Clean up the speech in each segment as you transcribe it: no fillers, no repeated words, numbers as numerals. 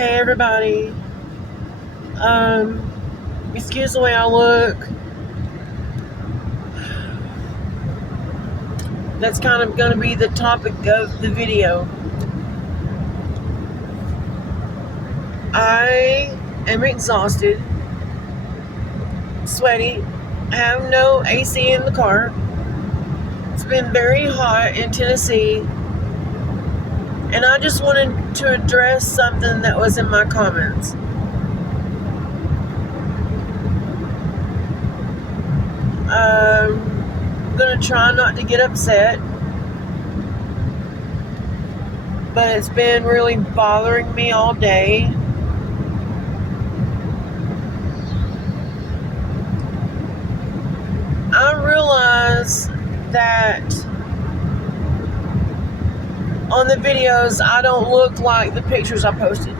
Hey everybody. Excuse the way I look. That's kind of going to be the topic of the video. I am exhausted, sweaty, have no AC in the car. It's been very hot in Tennessee, and I just wanted to address something that was in my comments. I'm gonna try not to get upset, but it's been really bothering me all day. I realize that on the videos I don't look like the pictures I posted.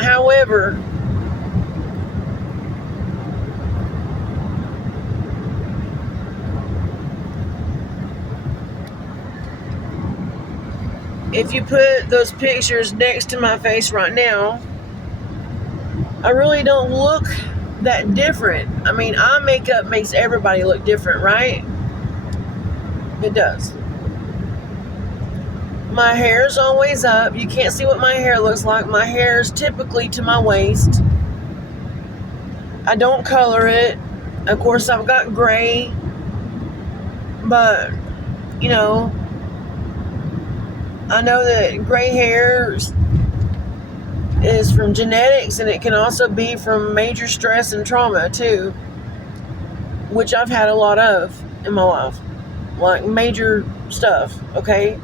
However, if you put those pictures next to my face right now, I really don't look that different. I mean, eye makeup makes everybody look different, right? It does. My hair's always up. You can't see what my hair looks like. My hair's typically to my waist. I don't color it. Of course, I've got gray. But, you know, I know that gray hair is from genetics, and it can also be from major stress and trauma too, which I've had a lot of in my life, like major stuff. Okay,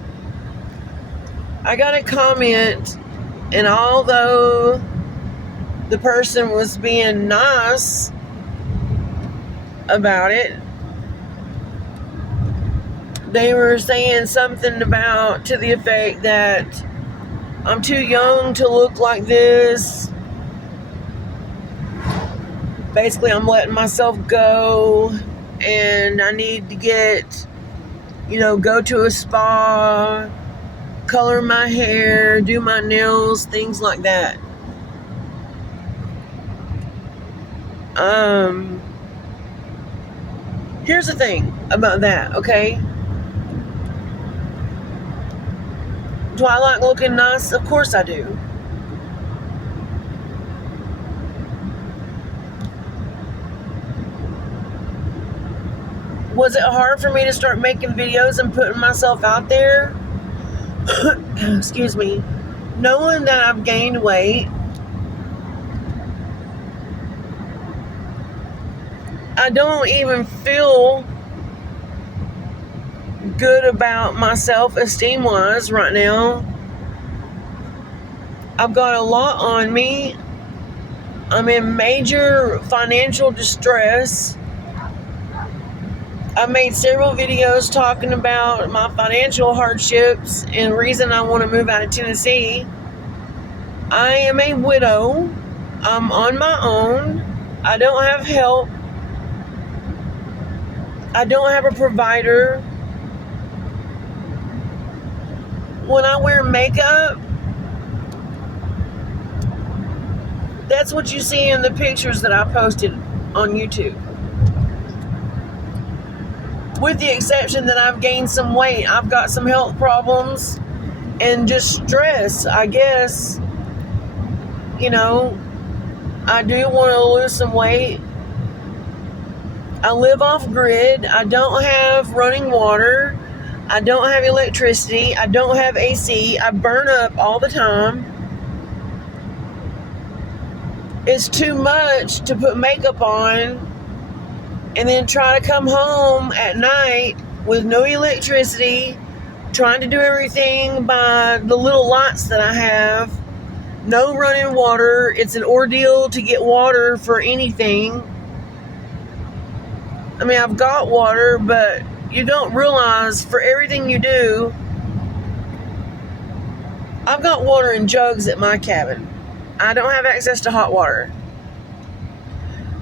I got a comment, and although the person was being nice about it, they were saying something about to the effect that I'm too young to look like this. Basically, I'm letting myself go, and I need to get, go to a spa, color my hair, do my nails, things like that. Here's the thing about that, okay? Do I like looking nice? Of course I do. Was it hard for me to start making videos and putting myself out there? Excuse me. Knowing that I've gained weight, I don't even feel good about my self-esteem wise right now. I've got a lot on me. I'm in major financial distress. I made several videos talking about my financial hardships and the reason I want to move out of Tennessee. I am a widow. I'm on my own. I don't have help. I don't have a provider. When I wear makeup, that's what you see in the pictures that I posted on YouTube. With the exception that I've gained some weight. I've got some health problems and just stress, I guess. I do want to lose some weight. I live off grid. I don't have running water. I don't have electricity. I don't have AC. I burn up all the time. It's too much to put makeup on and then try to come home at night with no electricity, trying to do everything by the little lights that I have, no running water. It's an ordeal to get water for anything. I mean, I've got water, but you don't realize for everything you do, I've got water in jugs at my cabin. I don't have access to hot water.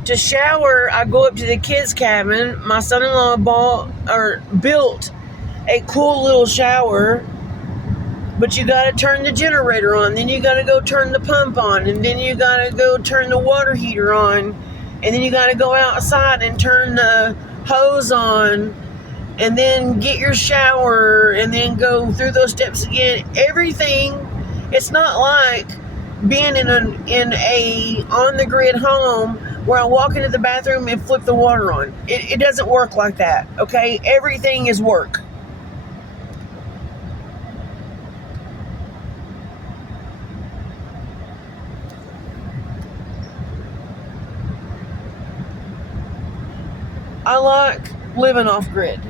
To shower, I go up to the kids' cabin. My son-in-law built a cool little shower, but you got to turn the generator on. Then you got to go turn the pump on, and then you got to go turn the water heater on, and then you got to go outside and turn the hose on, and then get your shower, and then go through those steps again. Everything. It's not like being in a on the grid home where I walk into the bathroom and flip the water on. It doesn't work like that, okay? Everything is work. I like living off grid.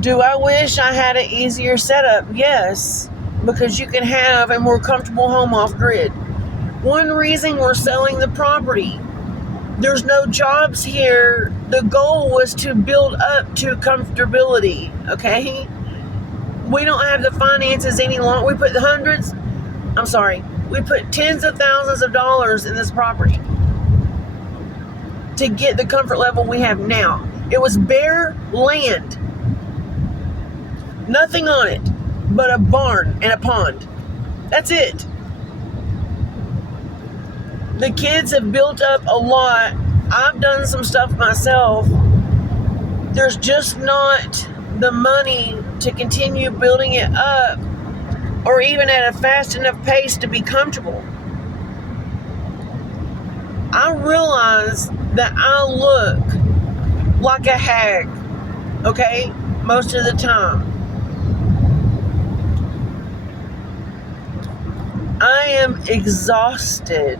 Do I wish I had an easier setup? Yes, because you can have a more comfortable home off grid. One reason we're selling the property, there's no jobs here. The goal was to build up to comfortability, okay? We don't have the finances any longer. We put we put tens of thousands of dollars in this property to get the comfort level we have now. It was bare land. Nothing on it but a barn and a pond. That's it. The kids have built up a lot. I've done some stuff myself. There's just not the money to continue building it up, or even at a fast enough pace to be comfortable. I realize that I look like a hag, okay, most of the time. I am exhausted.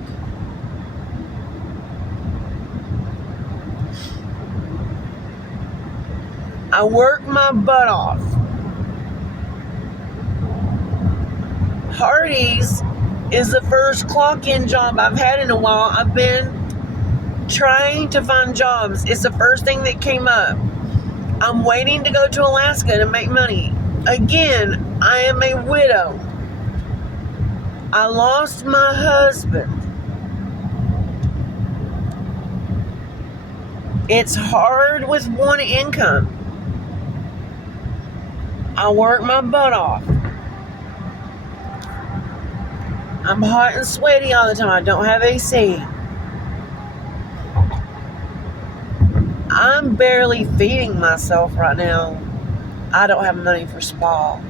I work my butt off. Hardee's is the first clock-in job I've had in a while. I've been trying to find jobs. It's the first thing that came up. I'm waiting to go to Alaska to make money. Again, I am a widow. I lost my husband. It's hard with one income. I work my butt off. I'm hot and sweaty all the time. I don't have AC. I'm barely feeding myself right now. I don't have money for spa.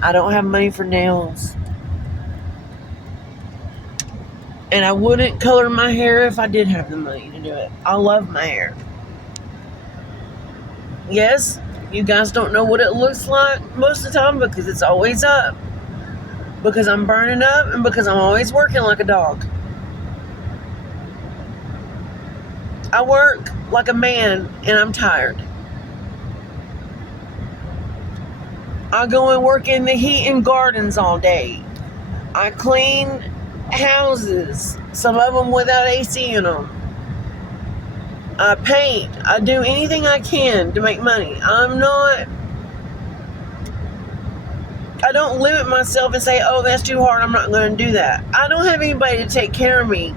I don't have money for nails. And I wouldn't color my hair if I did have the money to do it. I love my hair. Yes, you guys don't know what it looks like most of the time because it's always up. Because I'm burning up and because I'm always working like a dog. I work like a man and I'm tired. I go and work in the heat and gardens all day. I clean houses, some of them without AC in them. I paint. I do anything I can to make money. I don't limit myself and say, oh, that's too hard, I'm not going to do that. I don't have anybody to take care of me.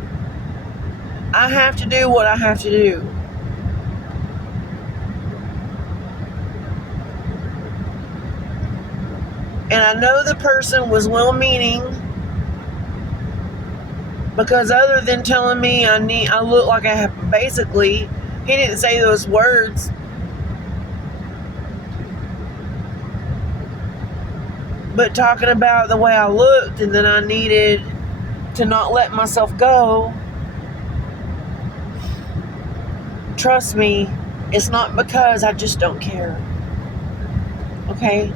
I have to do what I have to do. And I know the person was well-meaning, because other than telling me I look like I have, basically, he didn't say those words. But talking about the way I looked and then I needed to not let myself go. Trust me, it's not because I just don't care. Okay?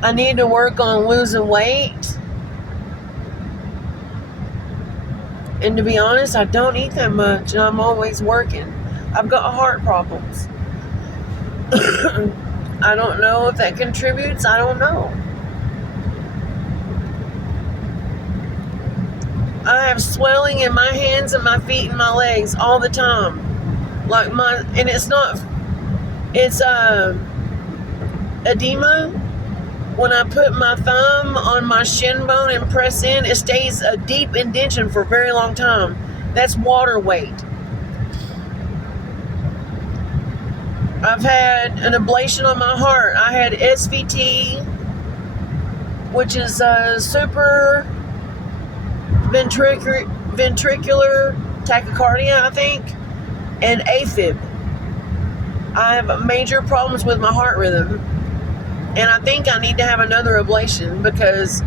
I need to work on losing weight. And to be honest, I don't eat that much and I'm always working. I've got heart problems. I don't know if that contributes. I don't know. I have swelling in my hands and my feet and my legs all the time. And it's edema. when I put my thumb on my shin bone and press in, it stays a deep indentation for a very long time. That's water weight. I've had an ablation on my heart. I had SVT, which is super ventricular tachycardia, I think, and AFib. I have major problems with my heart rhythm, and I think I need to have another ablation because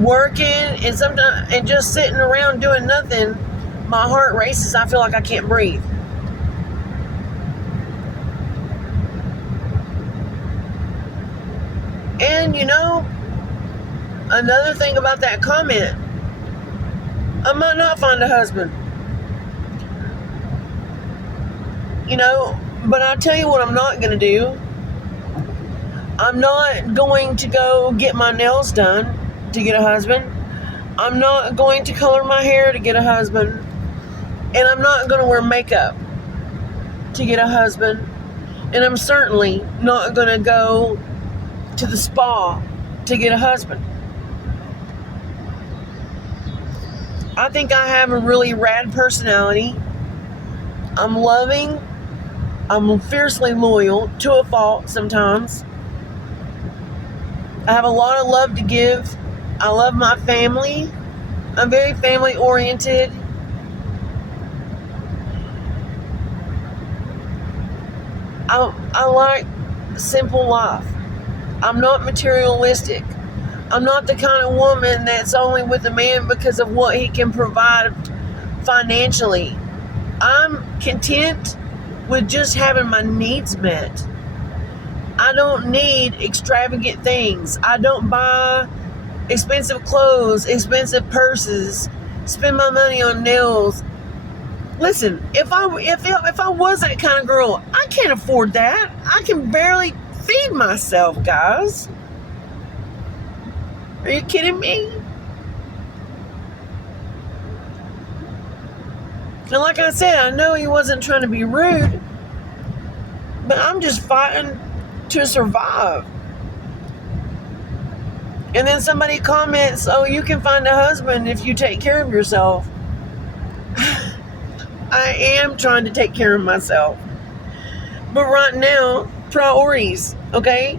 working and just sitting around doing nothing, my heart races. I feel like I can't breathe. And another thing about that comment, I might not find a husband. But I'll tell you what I'm not going to do. I'm not going to go get my nails done to get a husband. I'm not going to color my hair to get a husband. And I'm not going to wear makeup to get a husband. And I'm certainly not going to go to the spa to get a husband. I think I have a really rad personality. I'm loving. I'm fiercely loyal to a fault sometimes. I have a lot of love to give. I love my family. I'm very family oriented. I like simple life. I'm not materialistic. I'm not the kind of woman that's only with a man because of what he can provide financially. I'm content with just having my needs met. I don't need extravagant things. I don't buy expensive clothes, expensive purses, spend my money on nails. Listen, if I was that kind of girl, I can't afford that. I can barely feed myself, guys. Are you kidding me? And like I said, I know he wasn't trying to be rude, but I'm just fighting to survive. And then somebody comments, oh, you can find a husband if you take care of yourself. I am trying to take care of myself. But right now, priorities, okay?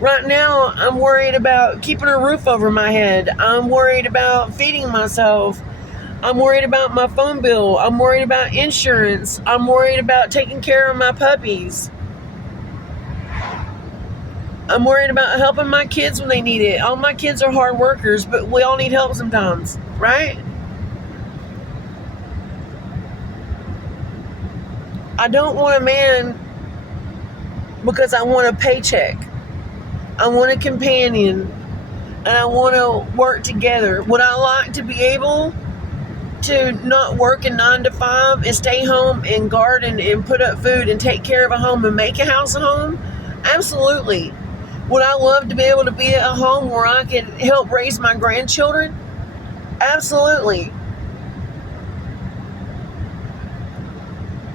Right now, I'm worried about keeping a roof over my head. I'm worried about feeding myself. I'm worried about my phone bill. I'm worried about insurance. I'm worried about taking care of my puppies. I'm worried about helping my kids when they need it. All my kids are hard workers, but we all need help sometimes, right? I don't want a man because I want a paycheck. I want a companion, and I want to work together. Would I like to be able to not work a 9 to 5 and stay home and garden and put up food and take care of a home and make a house a home? Absolutely. Would I love to be able to be at a home where I can help raise my grandchildren? Absolutely.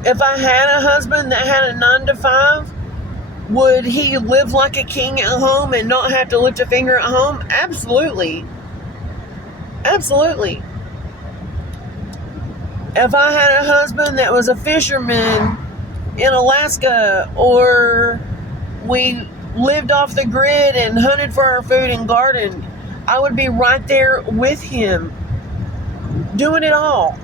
If I had a husband that had a 9 to 5, would he live like a king at home and not have to lift a finger at home? Absolutely. Absolutely. If I had a husband that was a fisherman in Alaska, or we lived off the grid and hunted for our food and gardened, I would be right there with him, doing it all.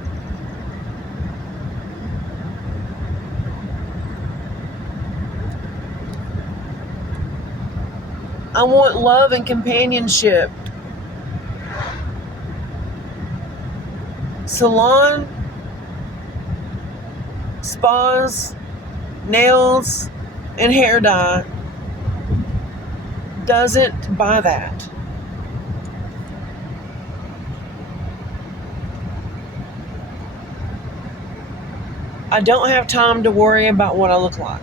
I want love and companionship. Salon, spas, nails, and hair dye doesn't buy that. I don't have time to worry about what I look like.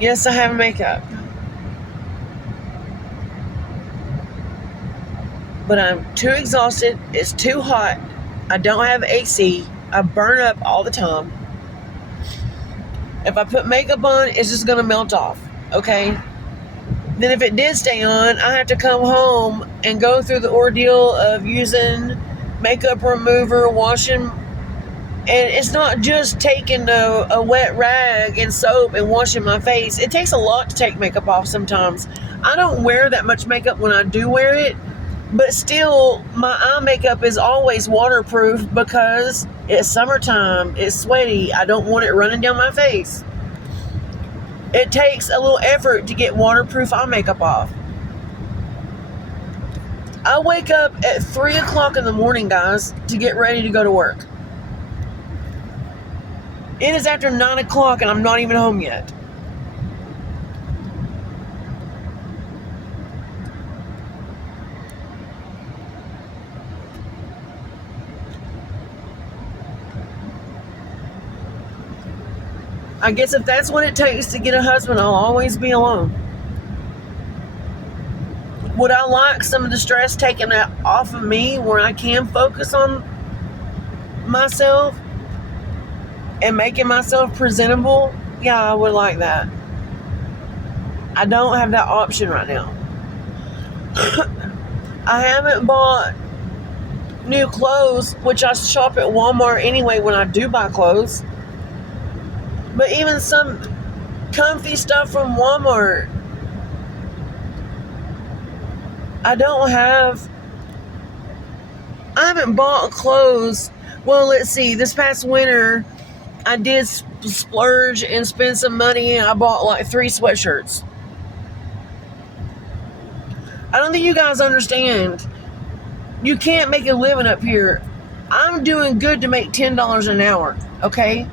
Yes, I have makeup. But I'm too exhausted. It's too hot. I don't have AC. I burn up all the time. If I put makeup on, it's just going to melt off. Okay? Then if it did stay on, I have to come home and go through the ordeal of using makeup remover, washing. And it's not just taking a wet rag and soap and washing my face. It takes a lot to take makeup off sometimes. I don't wear that much makeup when I do wear it, but still, my eye makeup is always waterproof because it's summertime, it's sweaty, I don't want it running down my face. It takes a little effort to get waterproof eye makeup off. I wake up at 3 o'clock in the morning, guys, to get ready to go to work. It is after 9 o'clock and I'm not even home yet. I guess if that's what it takes to get a husband, I'll always be alone. Would I like some of the stress taken off of me where I can focus on myself and making myself presentable? Yeah, I would like that. I don't have that option right now. I haven't bought new clothes, which I shop at Walmart anyway when I do buy clothes. But even some comfy stuff from Walmart, I haven't bought clothes. Well, let's see, this past winter, I did splurge and spend some money, and I bought like 3 sweatshirts. I don't think you guys understand. You can't make a living up here. I'm doing good to make $10 an hour, okay?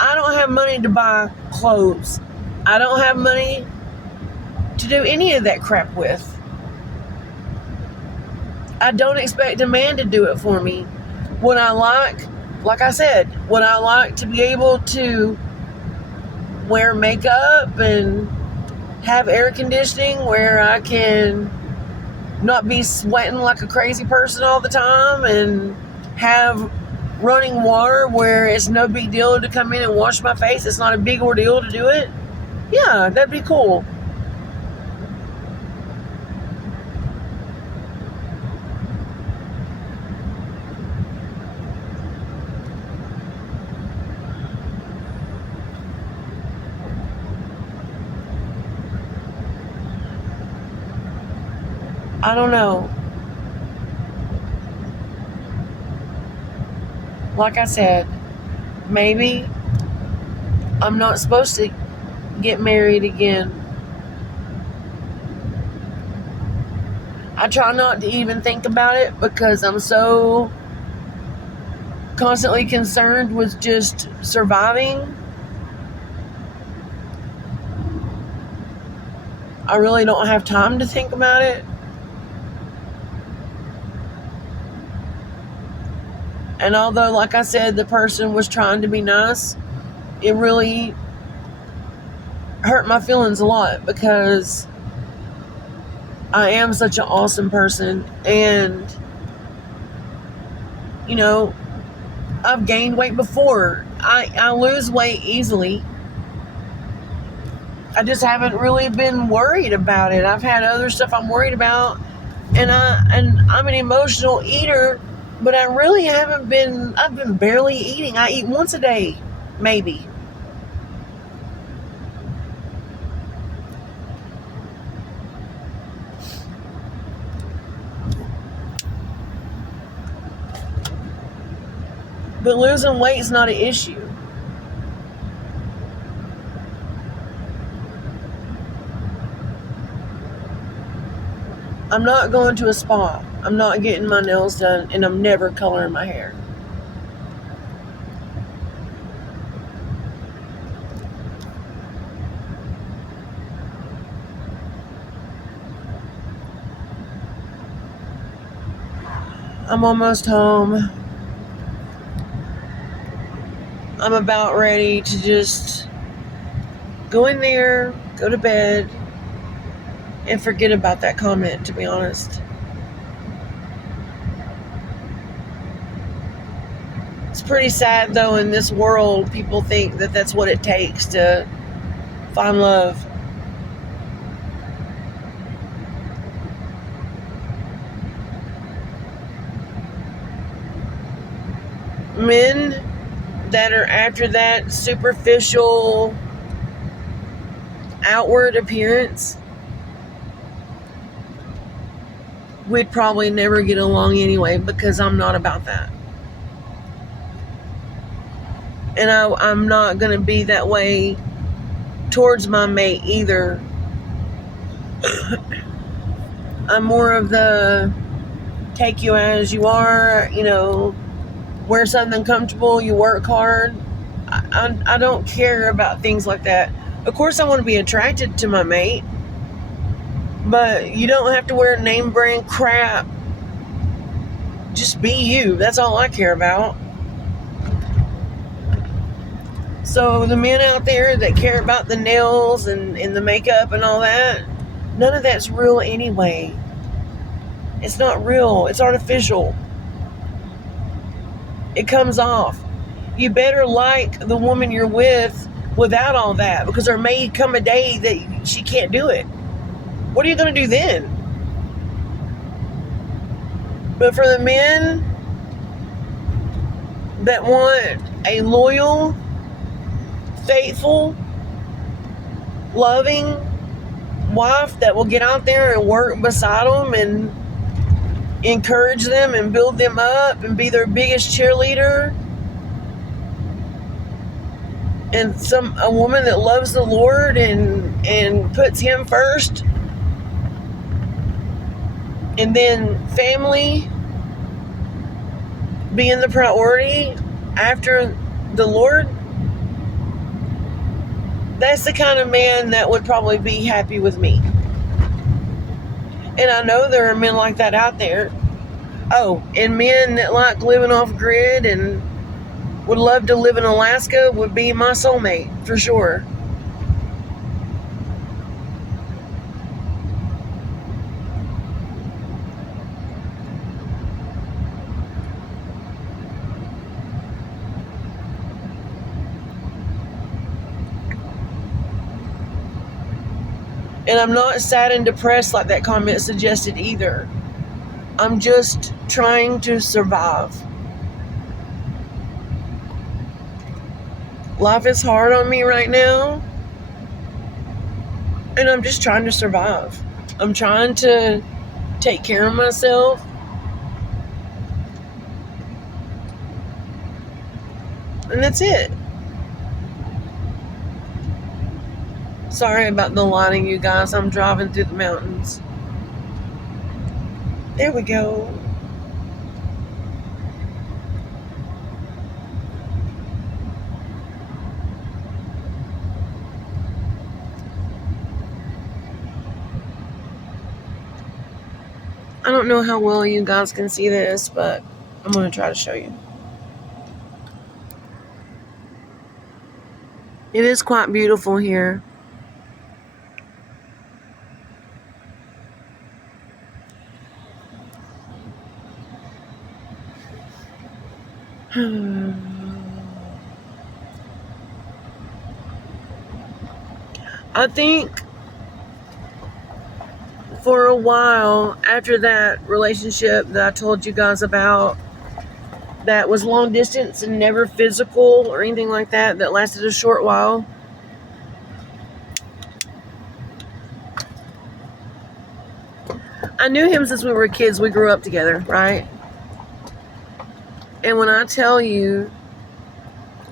I don't have money to buy clothes. I don't have money to do any of that crap with. I don't expect a man to do it for me. Would I like I said, would I like to be able to wear makeup and have air conditioning where I can not be sweating like a crazy person all the time and have running water where it's no big deal to come in and wash my face? It's not a big ordeal to do it. Yeah, that'd be cool. I don't know. Like I said, maybe I'm not supposed to get married again. I try not to even think about it because I'm so constantly concerned with just surviving. I really don't have time to think about it. And although, like I said, the person was trying to be nice, it really hurt my feelings a lot because I am such an awesome person. And, you know, I've gained weight before. I lose weight easily. I just haven't really been worried about it. I've had other stuff I'm worried about. And I'm an emotional eater. But I really haven't been, I've been barely eating. I eat once a day, maybe. But losing weight is not an issue. I'm not going to a spa. I'm not getting my nails done, and I'm never coloring my hair. I'm almost home. I'm about ready to just go in there, go to bed, and forget about that comment, to be honest. It's pretty sad, though, in this world, people think that that's what it takes to find love. Men that are after that superficial outward appearance, we'd probably never get along anyway, because I'm not about that. And I'm not going to be that way towards my mate either. I'm more of the take you as you are, wear something comfortable, you work hard. I don't care about things like that. Of course, I want to be attracted to my mate, but you don't have to wear name brand crap. Just be you. That's all I care about. So the men out there that care about the nails and the makeup and all that, none of that's real anyway. It's not real. It's artificial. It comes off. You better like the woman you're with without all that, because there may come a day that she can't do it. What are you going to do then? But for the men that want a loyal, faithful, loving wife that will get out there and work beside them and encourage them and build them up and be their biggest cheerleader, and a woman that loves the Lord and puts Him first, and then family being the priority after the Lord, that's the kind of man that would probably be happy with me. And I know there are men like that out there. Oh, and men that like living off grid and would love to live in Alaska would be my soulmate, for sure. And I'm not sad and depressed like that comment suggested either. I'm just trying to survive. Life is hard on me right now, and I'm just trying to survive. I'm trying to take care of myself. And that's it. Sorry about the lighting, you guys. I'm driving through the mountains. There we go. I don't know how well you guys can see this, but I'm going to try to show you. It is quite beautiful here. I think for a while after that relationship that I told you guys about, that was long distance and never physical or anything like that, that lasted a short while, I knew him since we were kids. We grew up together, right? And when I tell you,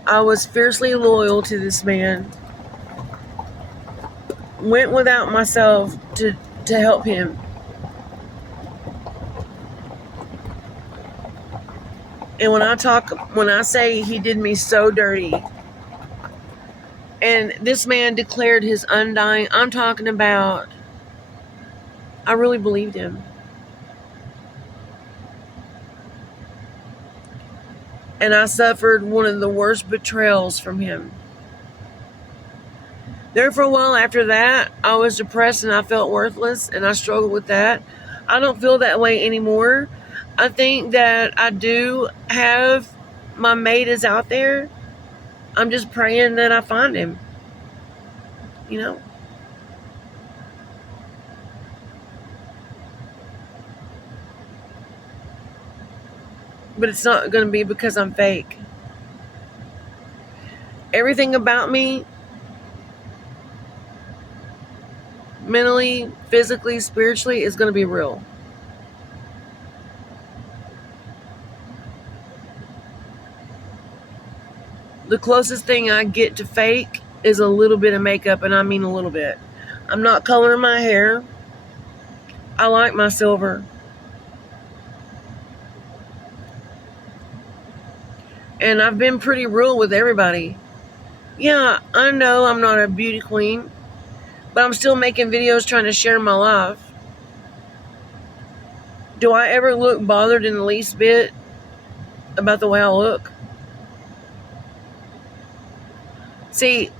I was fiercely loyal to this man, went without myself to help him. And when I say he did me so dirty, and this man declared his undying, I'm talking about, I really believed him. And I suffered one of the worst betrayals from him. There for a while after that, I was depressed and I felt worthless, and I struggled with that. I don't feel that way anymore. I think that I do have my mate is out there, I'm just praying that I find him. You know? But it's not going to be because I'm fake. Everything about me, mentally, physically, spiritually, is going to be real. The closest thing I get to fake is a little bit of makeup, and I mean a little bit. I'm not coloring my hair. I like my silver. And I've been pretty real with everybody. Yeah, I know I'm not a beauty queen, but I'm still making videos trying to share my life. Do I ever look bothered in the least bit about the way I look? See,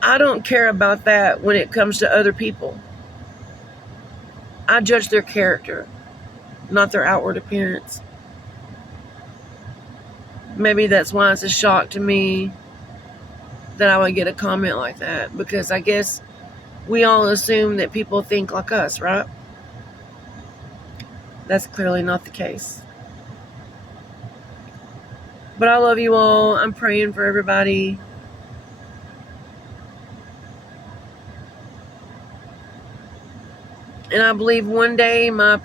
I don't care about that when it comes to other people. I judge their character, not their outward appearance. Maybe that's why it's a shock to me that I would get a comment like that, because I guess we all assume that people think like us, right? That's clearly not the case. But I love you all. I'm praying for everybody. And I believe one day my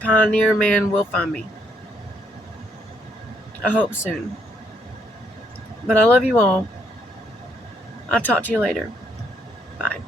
pioneer man will find me. I hope soon. But I love you all. I'll talk to you later. Bye.